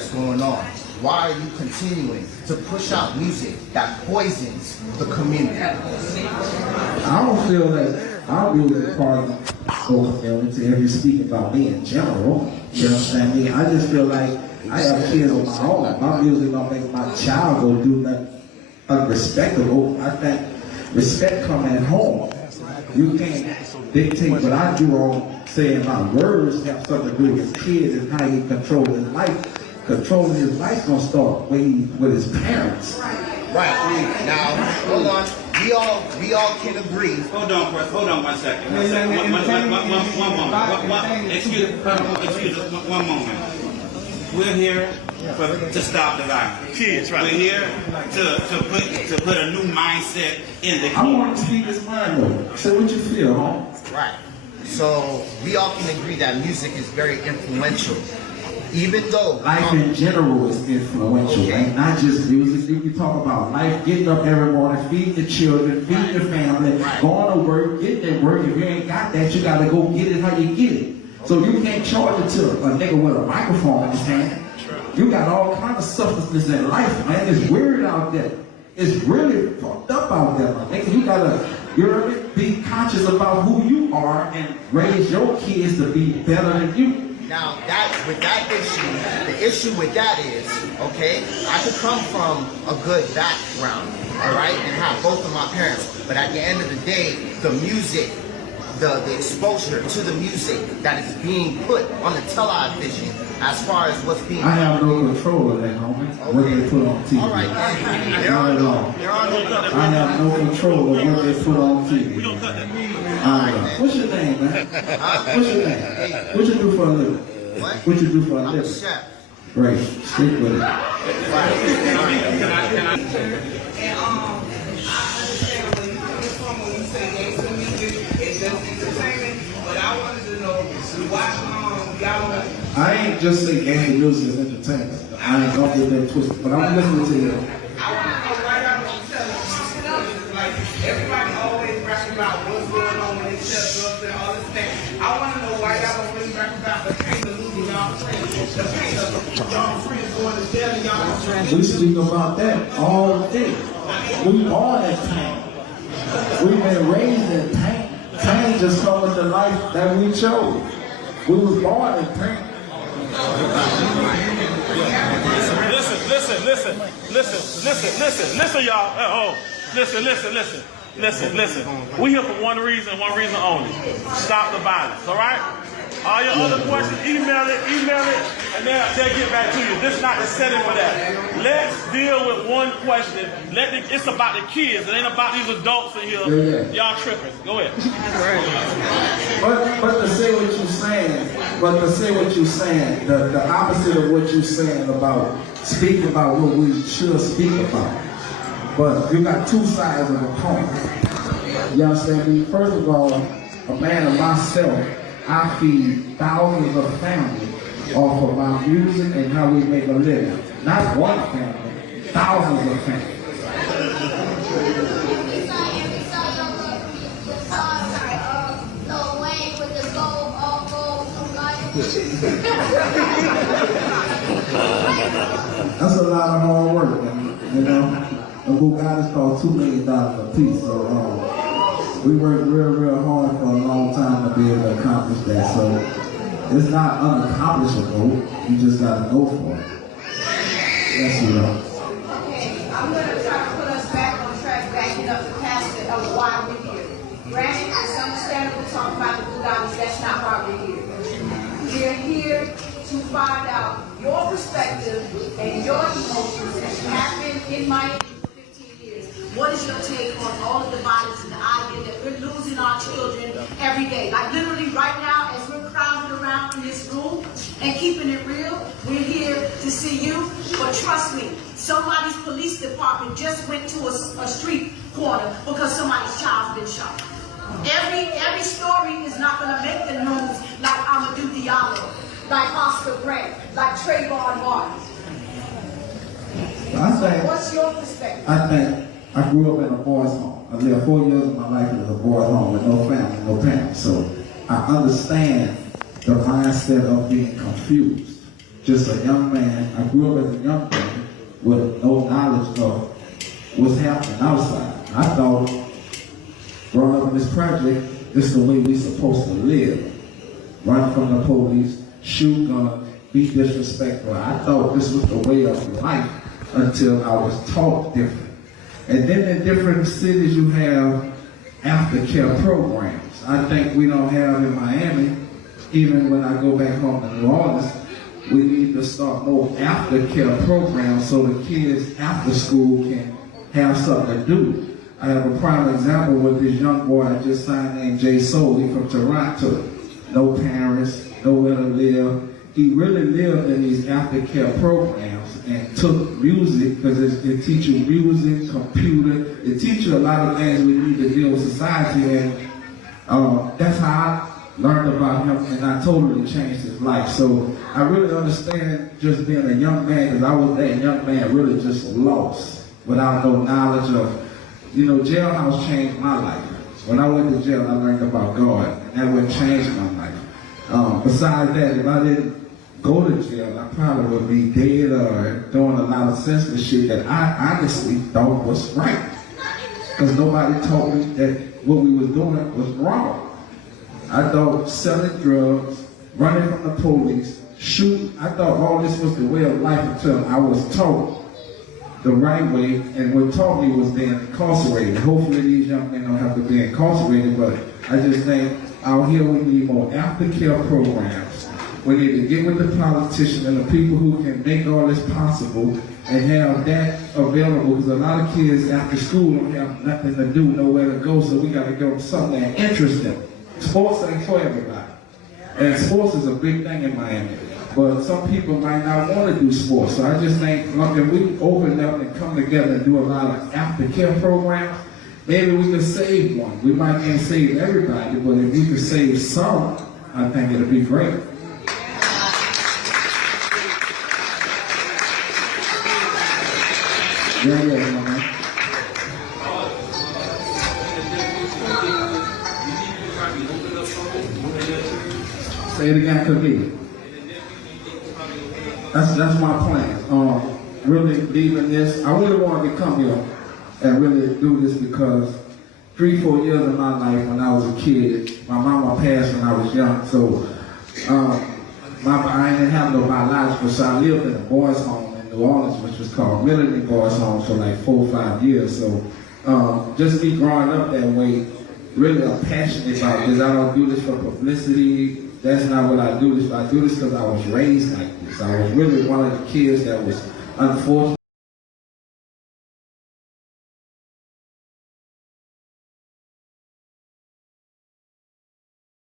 that's going on? Why are you continuing to push out music that poisons the community? I don't feel that our music is part of the community if you speak about me in general. You understand me? I just feel like I have kids of my own. My music don't make my child go do nothing unrespectable. I think respect comes at home. You can't dictate what I do on saying my words have something to do with his kids and how he controls his life. Controlling his life gonna start with his parents. Right. Now, hold on. We all can agree. Hold on, Chris. Hold on 1 second. One moment. Excuse one moment. We're here to stop the violence. Kids, right? We're here to put a new mindset in the kids. I want to speak his mind though. Say what you feel, huh? Right. So we all can agree that music is very influential. Even though life in general is influential, okay. Right? Not just music. You talk about life, getting up every morning, feeding your children, feeding your family, going to work, getting at work. If you ain't got that, you gotta go get it how you get it. So you can't charge it to a nigga with a microphone in his hand. You got all kinds of substances in life, man. It's weird out there. It's really fucked up out there, man. Nigga, you gotta be conscious about who you are and raise your kids to be better than you. Now, with that issue, the issue with that is, okay, I could come from a good background, all right, and have both of my parents, but at the end of the day, the music, the exposure to the music that is being put on the television, as far as what's being... I have no control of that, homie. Okay. What they put on TV. All right. Not at all. I have no control of what they put on TV. We don't cut that. What's your name, man? What's your name? What you do for a living? What? What you do for a I'm living? a chef. Great. Stick with it. I understand where you coming from when you say gangster music, it's just entertainment, but I wanted to know why y'all. I ain't just say gangster music is entertainment. I ain't gonna get that twisted, but I'm listening to you. I want to know why y'all don't tell us. Like everybody always rapping about what's going on when they sell drugs and all this thing. I want to know why y'all don't really rap about the pain of losing y'all friends, the pain of y'all friends going to jail and y'all. We speak about that all day. We born in pain. We've been raised in pain. Pain just comes with the life that we chose. We was born in pain. Listen, y'all. Listen. We here for one reason only. Stop the violence, all right? All your other questions, email it, and then they'll get back to you. This is not the setting for that. Let's deal with one question. It's about the kids. It ain't about these adults in here. Yeah. Y'all tripping. Go ahead. But to say what you're saying, the opposite of what you're saying about speaking about what we should speak about. But you got two sides of the coin. You understand me? First of all, a man of myself, I feed thousands of families off of my music and how we make a living. Not one family, thousands of families. That's a lot of hard work, you know. The Bugatti cost $2 million a piece, so we worked real hard for a long time to be able to accomplish that. So it's not unaccomplishable. You just gotta go for it. Yes, you know. Okay, I'm gonna try to put us back on track, backing up the past of why we're here. Granted, it's understandable talking about the Bugattis. That's not why we're here. We're here to find out your perspective and your emotions that have been in Miami for 15 years. What is your take on all of the violence and the idea that we're losing our children every day? Like literally right now, as we're crowded around in this room and keeping it real, we're here to see you. But trust me, somebody's police department just went to a street corner because somebody's child's been shot. Every story is not going to make the news like Amadou Diallo, like Oscar Grant, like Trayvon Martin. What's your perspective? I think I grew up in a boys' home. I lived 4 years of my life in a boys' home with no family, no parents. So I understand the mindset of being confused. just a young man. I grew up as a young man with no knowledge of what's happening outside. I thought, growing up in this project, this is the way we're supposed to live. Run from the police, shoot guns, be disrespectful. I thought this was the way of life until I was taught different. And then in different cities you have aftercare programs. I think we don't have in Miami. Even when I go back home to New Orleans, we need to start more aftercare programs so the kids after school can have something to do. I have a prime example with this young boy I just signed named Jay Soul. He's from Toronto. No parents, nowhere to live. He really lived in these aftercare programs and took music, because it teaches you music, computer, it teaches you a lot of things we need to deal with society, and that's how I learned about him, and I totally changed his life. So I really understand just being a young man, because I was that young man really just lost without no knowledge of, jailhouse changed my life. When I went to jail, I learned about God, and that would change my life. Besides that, if I didn't go to jail, I probably would be dead or doing a lot of senseless shit that I honestly thought was right. Because nobody told me that what we was doing was wrong. I thought selling drugs, running from the police, shooting, I thought all this was the way of life until I was taught the right way, and what taught me was being incarcerated. Hopefully these young men don't have to be incarcerated, but I just think out here we need more aftercare programs. We need to get with the politicians and the people who can make all this possible and have that available, because a lot of kids after school don't have nothing to do, nowhere to go, so we got to go to something that interests them. Sports ain't for everybody. And sports is a big thing in Miami. But some people might not want to do sports. So I just think if we open up and come together and do a lot of aftercare programs, maybe we can save one. We might can't save everybody, but if we can save some, I think it'll be great. Yeah, my man. Say it again, Cookie. That's my plan. Really leaving this. I really wanted to come here and really do this because 3-4 years of my life when I was a kid, my mama passed when I was young, so I didn't have no biological, so I lived in a boys' home in New Orleans, which was called Military Boys' Home for like 4 or 5 years. So just me growing up that way, really I'm passionate about this. I don't do this for publicity. That's not what I do this for. I do this because I was raised like this. I was really one of the kids that was unfortunate.